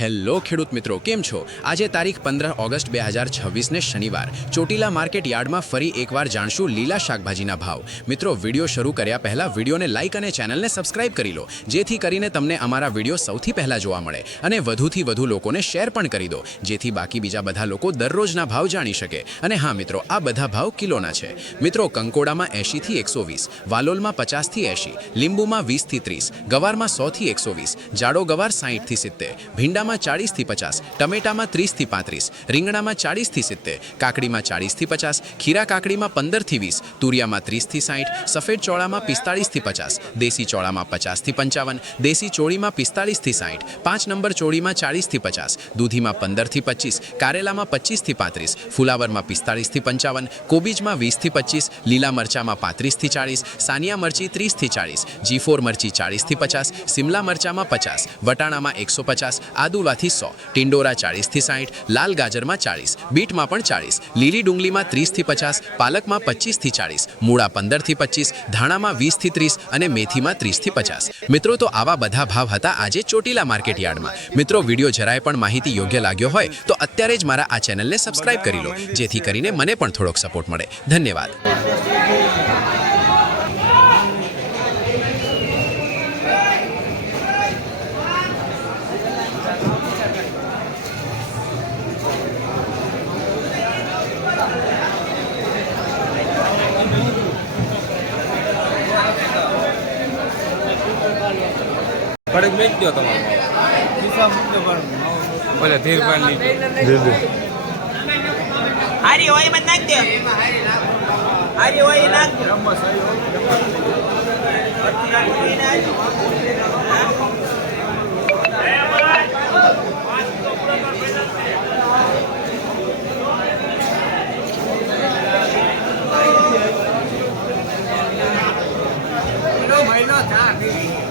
Hello ખેડૂત મિત્રો, કેમ છો? આજે તારીખ 15 ઓગસ્ટ 2026 ને શનિવાર ચોટીલા માર્કેટ યાર્ડમાં ફરી એકવાર જાણશું લીલા શાકભાજીના ભાવ. મિત્રો, વિડીયો શરૂ કર્યા પહેલા વિડીયોને લાઇક અને ચેનલને સબસ્ક્રાઇબ કરી લો, જેથી કરીને તમને અમારા વિડીયો સૌથી પહેલા જોવા મળે અને વધુથી વધુ લોકોને શેર પણ કરી દો, જેથી બાકી બીજા બધા લોકો દરરોજના ભાવ જાણી શકે. અને હા મિત્રો, આ બધા ભાવ કિલોના છે. મિત્રો, કંકોડામાં 80 થી 120, વાલોલમાં 50 થી 80, લીંબુમાં 20 થી 30, ગવારમાં 100 થી 120, જાડો ગવાર 60 થી 70, ભીંડામાં 40 થી 50, ટમેટામાં 30 થી 35, રીંગણામાં 40 થી 70, કાકડીમાં 40 થી 50, ખીરા કાકડીમાં 15 થી 20, તુરિયામાં 30 થી 60, સફેદ ચોળામાં 45 થી 50, દેશી ચોળામાં 50 થી 55, દેશી ચોળીમાં 45 થી 60, 5 નંબર ચોળીમાં 40 થી 50, દૂધીમાં 15 થી 25, કારેલામાં 25 થી 35, ફુલાવરમાં 45 થી 55, કોબીજમાં 20 થી 25, લીલા મરચામાં 35 થી 40, સાનિયા મરચી 30 થી 40, G4 મરચી 40 થી 50, સિમલા મરચામાં 50, વટાણામાં 150, આદુવાથી 100, ટિંડોરા 40 થી 60, લાલ ગાજરમાં 40, બીટમાં પણ 40, લીલી ડુંગળીમાં 30 થી 50, પાલકમાં 25 થી 40, મૂળા 15 થી 25, ધાણામાં 20 થી 30 અને મેથીમાં 30 થી 50. મિત્રો, તો આવા બધા ભાવ હતા આજે ચોટીલા માર્કેટ યાર્ડમાં. મિત્રો, વિડીયો જરાય પણ માહિતી યોગ્ય લાગ્યો હોય તો અત્યારે જ મારા આ ચેનલને સબસ્ક્રાઇબ કરી લો, જેથી કરીને મને પણ થોડોક સપોર્ટ મળે. ધન્યવાદ. કડક મેચ દો તમારો ભલે ધીર પાણી હારી હોય મત નાખ દે હારી હોય નાખ દે મહિનો ચા